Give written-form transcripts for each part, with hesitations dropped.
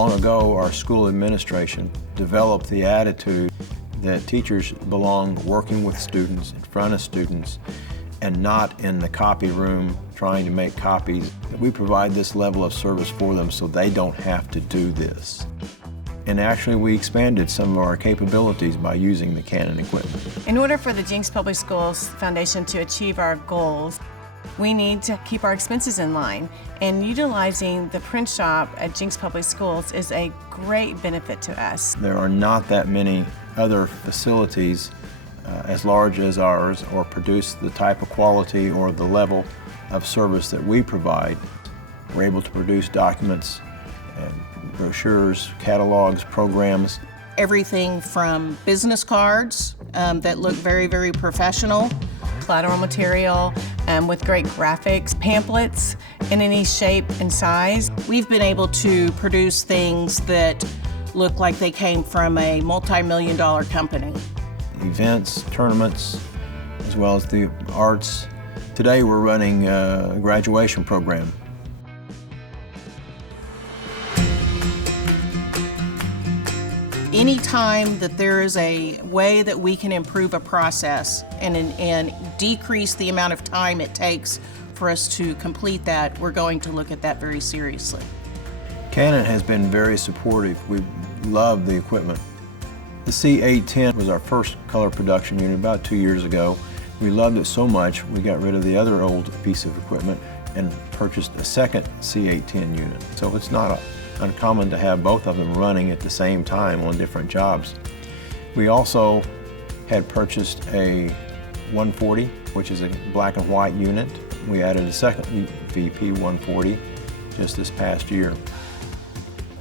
Long ago, our school administration developed the attitude that teachers belong working with students, in front of students, and not in the copy room trying to make copies. We provide this level of service for them so they don't have to do this. And actually, we expanded some of our capabilities by using the Canon equipment. In order for the Jenks Public Schools Foundation to achieve our goals, we need to keep our expenses in line, and utilizing the print shop at Jenks Public Schools is a great benefit to us. There are not that many other facilities as large as ours or produce the type of quality or the level of service that we provide. We're able to produce documents and brochures, catalogs, programs. Everything from business cards that look very, very professional, Collateral material with great graphics, pamphlets in any shape and size. We've been able to produce things that look like they came from a multi-million-dollar company. Events, tournaments, as well as the arts. Today we're running a graduation program. Anytime that there is a way that we can improve a process and decrease the amount of time it takes for us to complete that, we're going to look at that very seriously. Canon has been very supportive. We love the equipment. The C810 was our first color production unit about 2 years ago. We loved it so much, we got rid of the other old piece of equipment and purchased a second C810 unit. So it's not uncommon to have both of them running at the same time on different jobs. We also had purchased a 140, which is a black and white unit. We added a second VP 140 just this past year.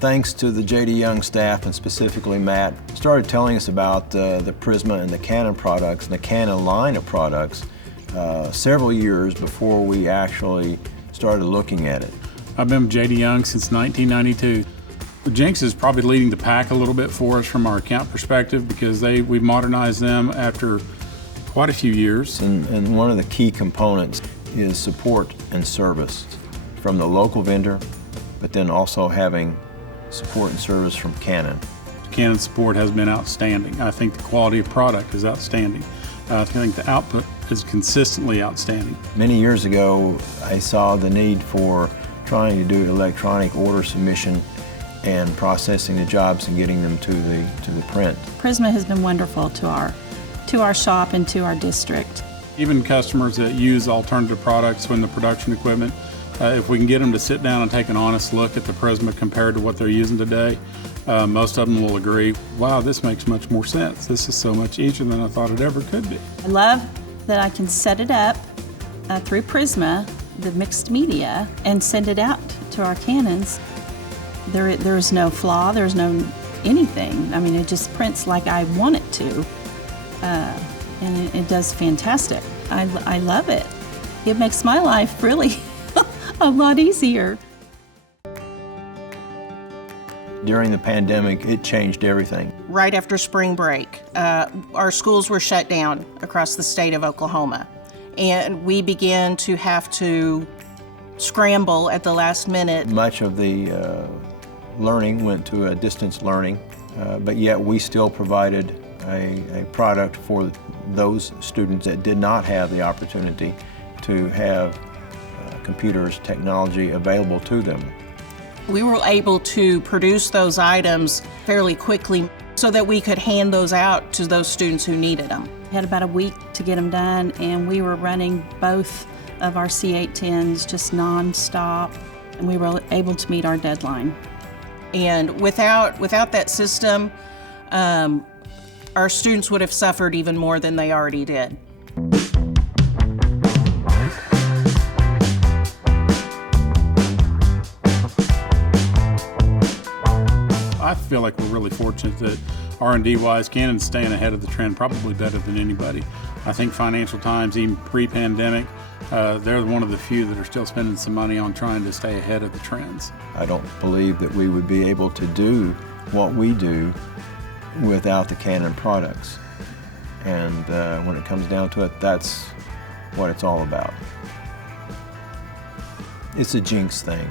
Thanks to the J.D. Young staff, and specifically Matt, started telling us about the Prisma and the Canon products, and the Canon line of products, several years before we actually started looking at it. I've been with J.D. Young since 1992. Jenks is probably leading the pack a little bit for us from our account perspective because we modernized them after quite a few years. And one of the key components is support and service from the local vendor, but then also having support and service from Canon. Canon support has been outstanding. I think the quality of product is outstanding. I think the output is consistently outstanding. Many years ago, I saw the need for trying to do electronic order submission and processing the jobs and getting them to the print. Prisma has been wonderful to our shop and to our district. Even customers that use alternative products in the production equipment, if we can get them to sit down and take an honest look at the Prisma compared to what they're using today, most of them will agree, wow, this makes much more sense. This is so much easier than I thought it ever could be. I love that I can set it up through Prisma, the mixed media, and send it out to our Canons. There's no flaw, there's no anything. I mean, it just prints like I want it to, and it does fantastic. I love it. It makes my life really a lot easier. During the pandemic, it changed everything. Right after spring break, our schools were shut down across the state of Oklahoma, and we began to have to scramble at the last minute. Much of the learning went to a distance learning, but yet we still provided a product for those students that did not have the opportunity to have computers, technology available to them. We were able to produce those items fairly quickly so that we could hand those out to those students who needed them. We had about a week to get them done, and we were running both of our C810s just non-stop, and we were able to meet our deadline. And without that system, our students would have suffered even more than they already did. I feel like we're really fortunate that R&D-wise, Canon's staying ahead of the trend, probably better than anybody. I think Financial Times, even pre-pandemic, they're one of the few that are still spending some money on trying to stay ahead of the trends. I don't believe that we would be able to do what we do without the Canon products. And when it comes down to it, that's what it's all about. It's a Jenks thing.